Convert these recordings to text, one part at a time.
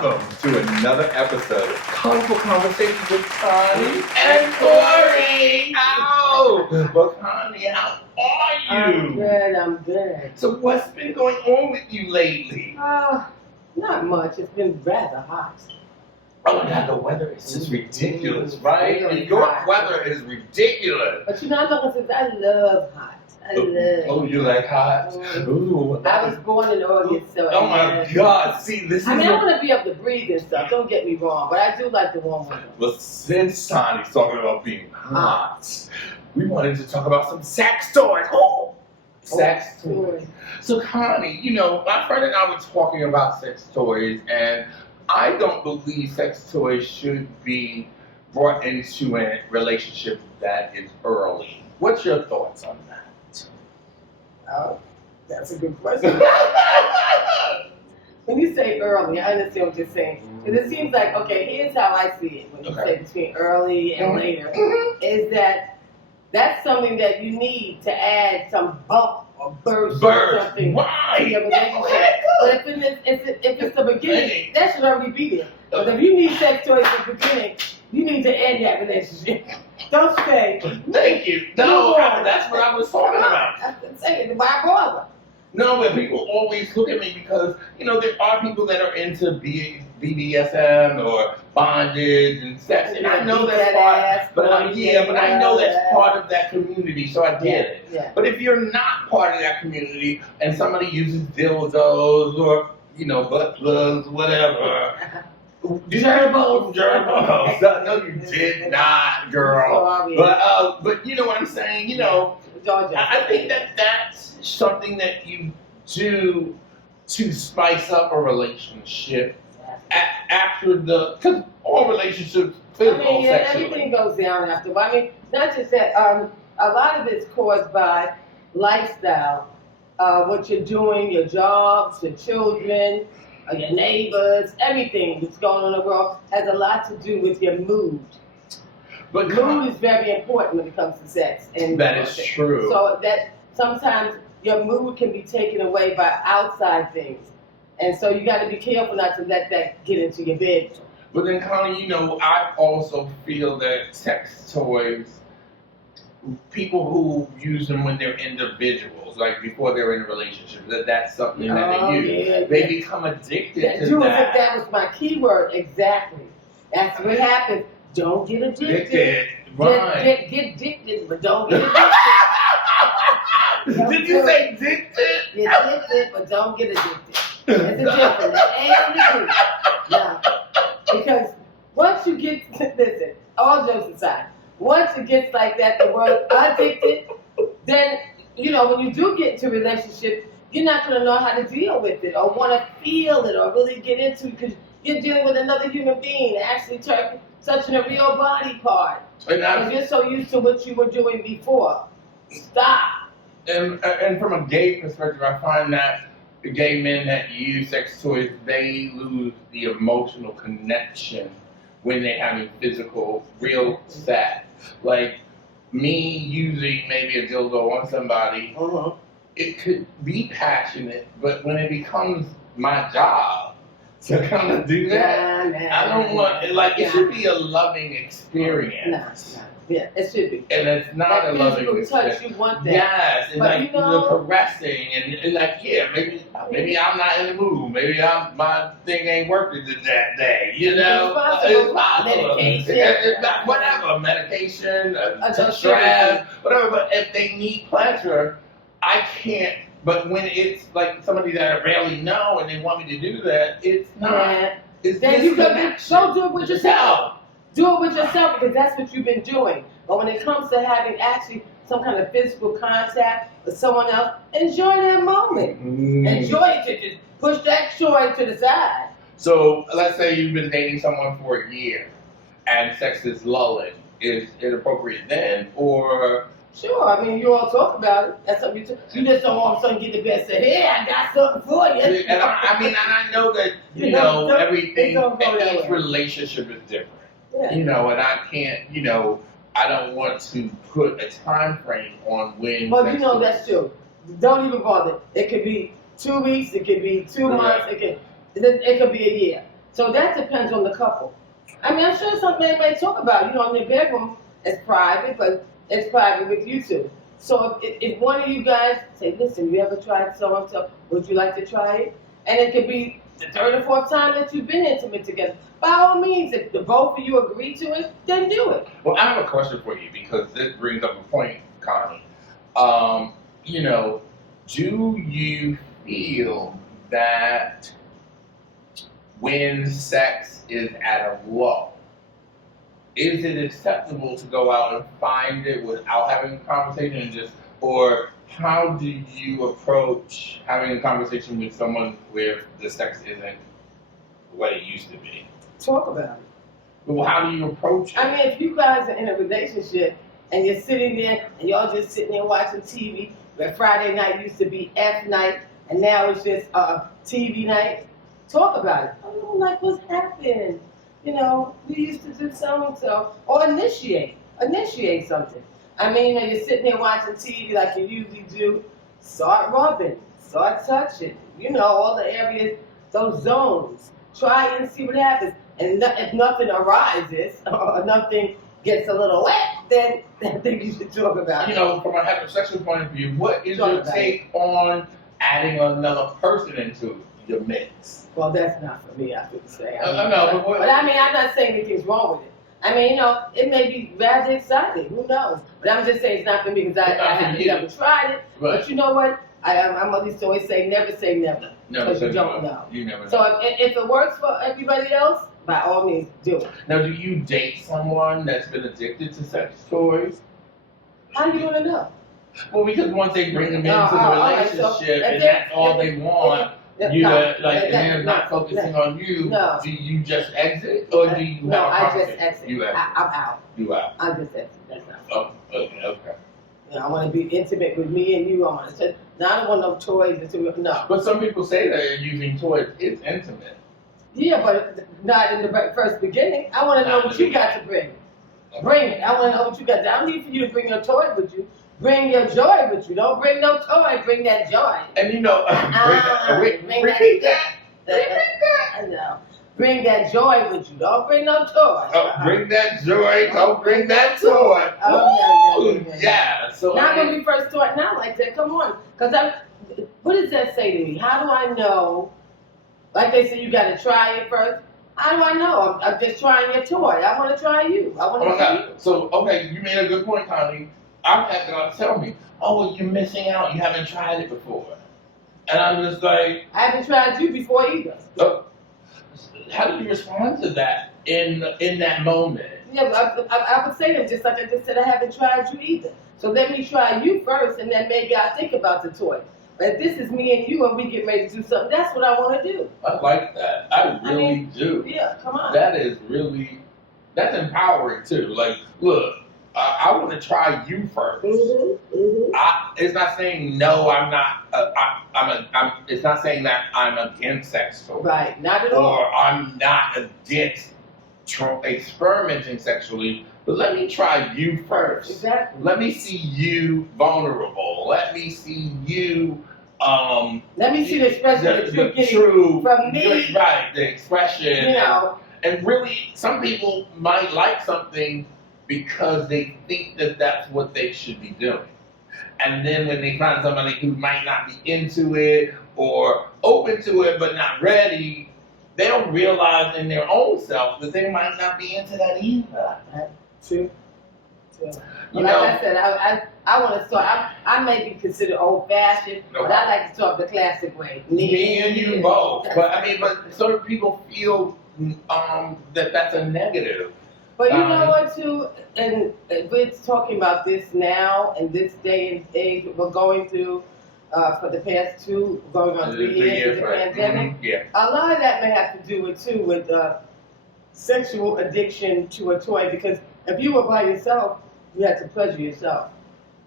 Welcome to another episode of Colorful Conversations with Connie and Corey. Ow! Well, Connie, how are you? I'm good. So what's been going on with you lately? Not much. It's been rather hot. Oh yeah, the weather is just ridiculous, right? Really New York hot. weather is ridiculous. But you know, I'm looking since I love hot. Oh, you like hot? Ooh, I was born in August, so. Oh my God! See, this is. I want to be able to breathe and stuff. Don't get me wrong, but I do like the warm weather. Well, since Sonny's talking about being hot, we wanted to talk about some sex toys. Oh, sex toys. So, Connie, you know, my friend and I were talking about sex toys, and I don't believe sex toys should be brought into a relationship that is early. What's your thoughts on that? Oh, that's a good question. When you say early, I understand what you're saying. Because it seems like, okay, here's how I see it when you say between early and later, is that that's something that you need to add some bump or burst or something to your relationship. But if it's the beginning, that should already be there. But if you need sex toys at the beginning, you need to end that relationship. Don't say. Thank you. No, that's what I was talking about. I'm saying, why bother? No, but people always look at me because, you know, there are people that are into BDSM or bondage and sex, and I know that's part. But I know that's part of that community, so I get it. Yeah. But if you're not part of that community and somebody uses dildos or, you know, butt plugs, whatever. Gerbils. No, you did not, girl. But you know what I'm saying. You know, I think that's something that you do to spice up a relationship after because all relationships physical, sexually. Everything goes down after. I mean, not just that. A lot of it's caused by lifestyle, what you're doing, your jobs, your children. Your neighbors, everything that's going on in the world has a lot to do with your mood. But mood is very important when it comes to sex. And that is true. So that sometimes your mood can be taken away by outside things. And so you got to be careful not to let that get into your bedroom. But then, Connie, you know, I also feel that sex toys, people who use them when they're individuals, like before they're in a relationship, that's something that they use. Yeah, they become addicted to that. That was my key word, exactly. That's what happens. Don't get addicted. Right. Get addicted, but don't get addicted. Did you say addicted? Get addicted, but don't get addicted. It's a difference. That ain't the truth. Now, because once you get, listen, all jokes aside, once it gets like that, the word addicted, then, you know, when you do get into a relationship, you're not going to know how to deal with it or want to feel it or really get into it because you're dealing with another human being, actually touching a real body part. Because you're so used to what you were doing before. Stop. And from a gay perspective, I find that the gay men that use sex toys, they lose the emotional connection when they're having physical, real sex. Like me using maybe a dildo on somebody, it could be passionate, but when it becomes my job to kind of do that, I don't want, it should be a loving experience. Yeah, it should be. And it's not a loving touch, you want that. Yes, and but like the caressing and like, yeah, maybe I'm not in the mood. Maybe my thing ain't working that day. You know, it's possible. Medication, whatever, medication, stress, whatever. But if they need pleasure, I can't. But when it's like somebody that I barely know and they want me to do that, it's not. Yeah. It's then you go do it with yourself. Do it with yourself because that's what you've been doing. But when it comes to having actually some kind of physical contact with someone else, enjoy that moment. Enjoy it. To just push that joy to the side. So let's say you've been dating someone for a year and sex is lulling. Is it appropriate then or? Sure, I mean, you all talk about it. That's something you just don't all of a sudden get the best say, hey, I got something for you. And I know that, you know, everything, each relationship is different. Yeah. You know, and I can't, you know, I don't want to put a time frame on when. Well, you know, that's true. Don't even bother. It could be 2 weeks, it could be 2 months, it could be a year. So that depends on the couple. I mean, I'm sure something they may talk about, in their bedroom, it's private, but it's private with you two. So if one of you guys say, listen, you ever tried so-and-so, would you like to try it? And it could be the third or fourth time that you've been intimate together. By all means, if the both of you agree to it, then do it. Well, I have a question for you because this brings up a point, Connie. Do you feel that when sex is at a low, is it acceptable to go out and find it without having a conversation or how do you approach having a conversation with someone where the sex isn't what it used to be? Talk about it. Well, how do you approach it? I mean, if you guys are in a relationship and you're sitting there and y'all just sitting there watching TV, where Friday night used to be F night and now it's just TV night, talk about it. Oh, like what's happened? We used to do so-and-so. Or initiate something. I mean, you're sitting there watching TV like you usually do. Start rubbing, start touching. All the areas, those zones. Try and see what happens. And if nothing arises or nothing gets a little wet, then I think you should talk about it. From a heterosexual point of view, what is your take on adding another person into your mix? Well, that's not for me, I would say. But I mean, I'm not saying anything's wrong with it. I mean, it may be rather exciting. Who knows? But I'm just saying it's not for me because I haven't never tried it. Right. But you know what? I'm at least always say never say never. Never Because say you don't never. know. You never know. So if it works for everybody else, by all means, do it. Now, do you date someone that's been addicted to sex toys? How do you want to know? Well, because once they bring them into all the right, relationship so and that's all they want, and they're not focusing on you, No. do you just exit or do you No, have a I just conversation? exit. You exit. I'm out. You out. I just exit. That's not. Oh, okay. I want to be intimate with me and you. I want to. Now I don't want no toys. No. But some people say that using toys is intimate. Yeah, but not in the first beginning. I want to know Not in what the you got to bring. Bring it. I want to know what you got. I don't need for you to bring your toy with you. Bring your joy with you. Don't bring no toy. Bring that joy. And bring repeat that. I know. Bring that joy with you. Don't bring no toy. Oh, bring that joy. Don't bring that toy. Oh, yeah. So not when we first start now like that. Come on. Because what does that say to me? How do I know? Like they say, you got to try it first. How do I know? I'm just trying your toy. I want to try you. I want to try you. So, okay, you made a good point, Connie. I've had God tell me, oh, well, you're missing out. You haven't tried it before. And I'm just like, I haven't tried you before either. oh, how do you respond to that in that moment? Yeah, but I would say that just like I just said, I haven't tried you either. So let me try you first, and then maybe I'll think about the toy. But if this is me and you, and we get ready to do something, that's what I want to do. I like that. I really do. Yeah, come on. That's empowering too. Like, look, I want to try you first. It's not saying no. I'm not. It's not saying that I'm against sex toys. Right, not at all. Or I'm not against experimenting sexually. But let me try you first. Exactly. Let me see you vulnerable. Let me see you. Let me see the expression that you're getting true, from me. Right, the expression. And really, some people might like something because they think that that's what they should be doing. And then when they find somebody who might not be into it or open to it but not ready, they don't realize in their own self that they might not be into that either. True. Like I said, I want to start. I may be considered old-fashioned, but I like to start the classic way. Me and you both. But certain people feel that that's a negative. But you know what, too? And we're talking about this now, and this day and age we're going through for the past going on 3 years of the pandemic. Yeah. A lot of that may have to do with sexual addiction to a toy, because if you were by yourself, you had to pleasure yourself.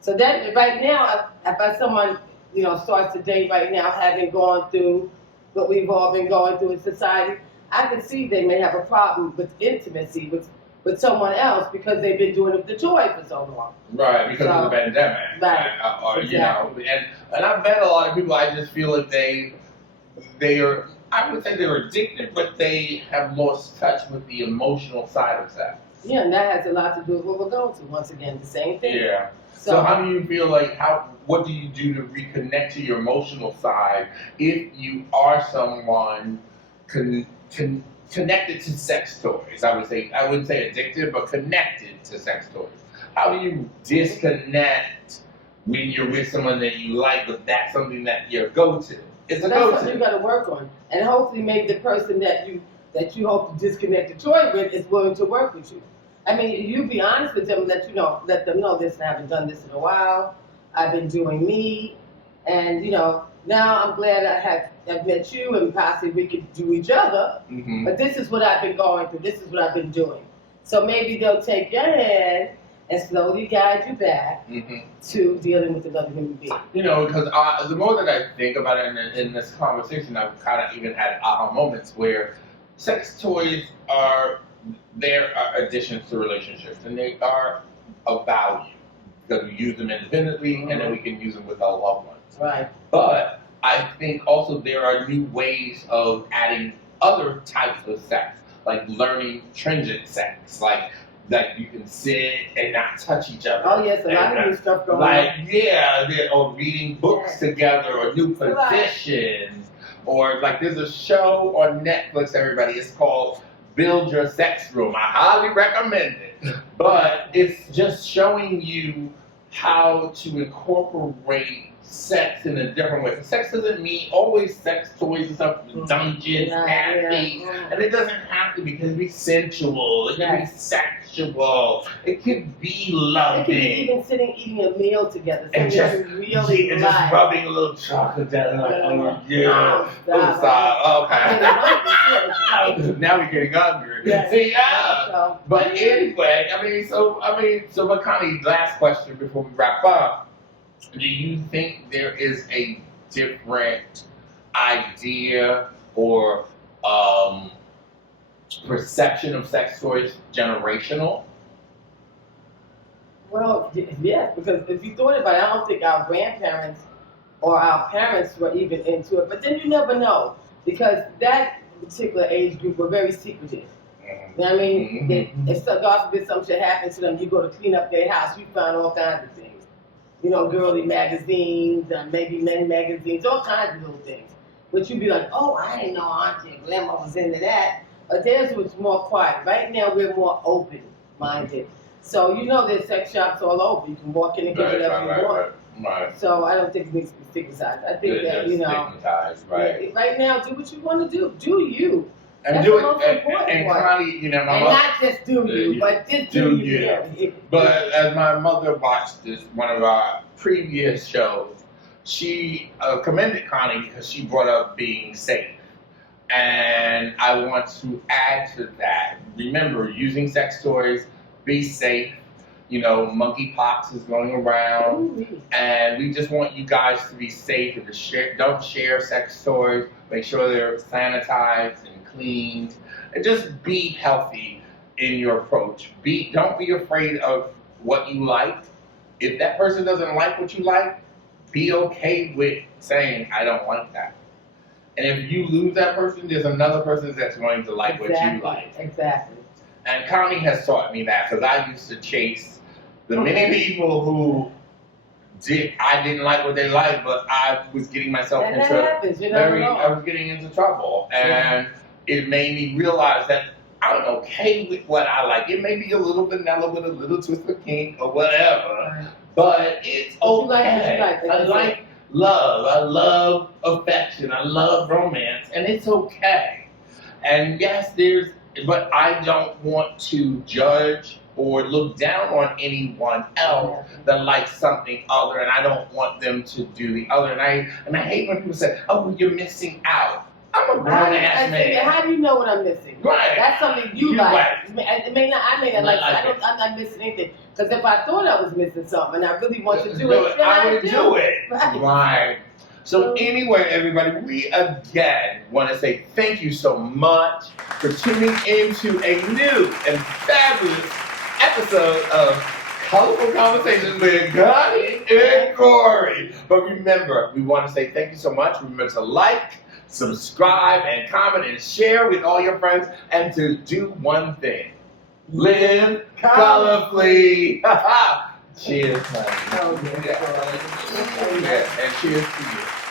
So that right now, if someone starts to date right now, having gone through what we've all been going through in society, I can see they may have a problem with intimacy with someone else because they've been doing it with the toy for so long. Right, because of the pandemic. Right. And I've met a lot of people. I just feel that they are I would say they're addicted, but they have lost touch with the emotional side of sex. Yeah, and that has a lot to do with what we're going to. Once again, the same thing. Yeah. So how do you feel like what do you do to reconnect to your emotional side if you are someone connected to sex toys? I wouldn't say addicted, but connected to sex toys. How do you disconnect when you're with someone that you like, but that's something that you're go-to? It's a That's go-to. something you got to work on, and hopefully, maybe the person that you hope to disconnect the toy with is willing to work with you. I mean, you be honest with them, let them know this. I haven't done this in a while. I've been doing me, and now I'm glad I've met you, and possibly we could do each other. Mm-hmm. But this is what I've been going through. This is what I've been doing. So maybe they'll take your hand and slowly guide you back to dealing with another human being. Because the more that I think about it in this conversation, I've kind of even had aha moments where sex toys are additions to relationships, and they are of value because we use them independently, and then we can use them with our loved ones. Right. But I think also there are new ways of adding other types of sex, like learning transient sex, like you can sit and not touch each other. Oh yes, a lot of new stuff going on. Or reading books together, or new positions, or like there's a show on Netflix, everybody. It's called Build Your Sex Room. I highly recommend it. But it's just showing you how to incorporate sex in a different way. Sex doesn't mean always sex toys and stuff, dungeons, nasty. And it doesn't have to be, because it can be sensual, it can be sexual, it can be loving. It can be even sitting eating a meal together. And just rubbing a little chocolate down, okay. Now we're getting hungry. Yes. See, but anyway, so Makani, last question before we wrap up. Do you think there is a different idea or perception of sex toys generational? Well, yes, because if you thought about it, I don't think our grandparents or our parents were even into it. But then you never know, because that particular age group were very secretive. You know what I mean? If God forbid something should happen to them, you go to clean up their house, you find all kinds of things. Girly magazines, maybe men magazines, all kinds of little things. But you'd be like, oh, I didn't know Auntie Glemma was into that. But theirs was more quiet. Right now, we're more open-minded. So there's sex shops all over. You can walk in and get whatever you want. Right. So I don't think it needs to be stigmatized. I think that, stigmatized, right. Right now, do what you want to do. Do you. And That's do the most important part. Connie, my and mother, not just do you, but just do you. Yeah. But as my mother watched one of our previous shows, she commended Connie because she brought up being safe. And I want to add to that. Remember, using sex toys, be safe. Monkeypox is going around, and we just want you guys to be safe and don't share sex toys. Make sure they're sanitized and cleaned, and just be healthy in your approach. Don't be afraid of what you like. If that person doesn't like what you like, be okay with saying, I don't like that. And if you lose that person, there's another person that's going to like what you like. Exactly. And Connie has taught me that, because I used to chase the many people who I didn't like what they liked, but I was getting myself and that happens. I was getting into trouble, and it made me realize that I'm okay with what I like. It may be a little vanilla with a little twist of kink or whatever, but it's okay. I like love. I love affection. I love romance, and it's okay. And yes, but I don't want to judge or look down on anyone else that likes something other, and I don't want them to do the other. And I hate when people say, "Oh, you're missing out." I'm a grown ass man. How do you know what I'm missing? Right. That's something you like. I may not like it. I'm not missing anything. Because if I thought I was missing something and I really want to do it, then I would do it. Right. So anyway, everybody, we again want to say thank you so much for tuning into a new and fabulous episode of Colorful Conversations with Connie and Corey. But remember, we want to say thank you so much. Remember to like, subscribe, and comment, and share with all your friends, and to do one thing. Live colorfully. Cheers, honey. Oh, yeah. Yeah. And cheers to you.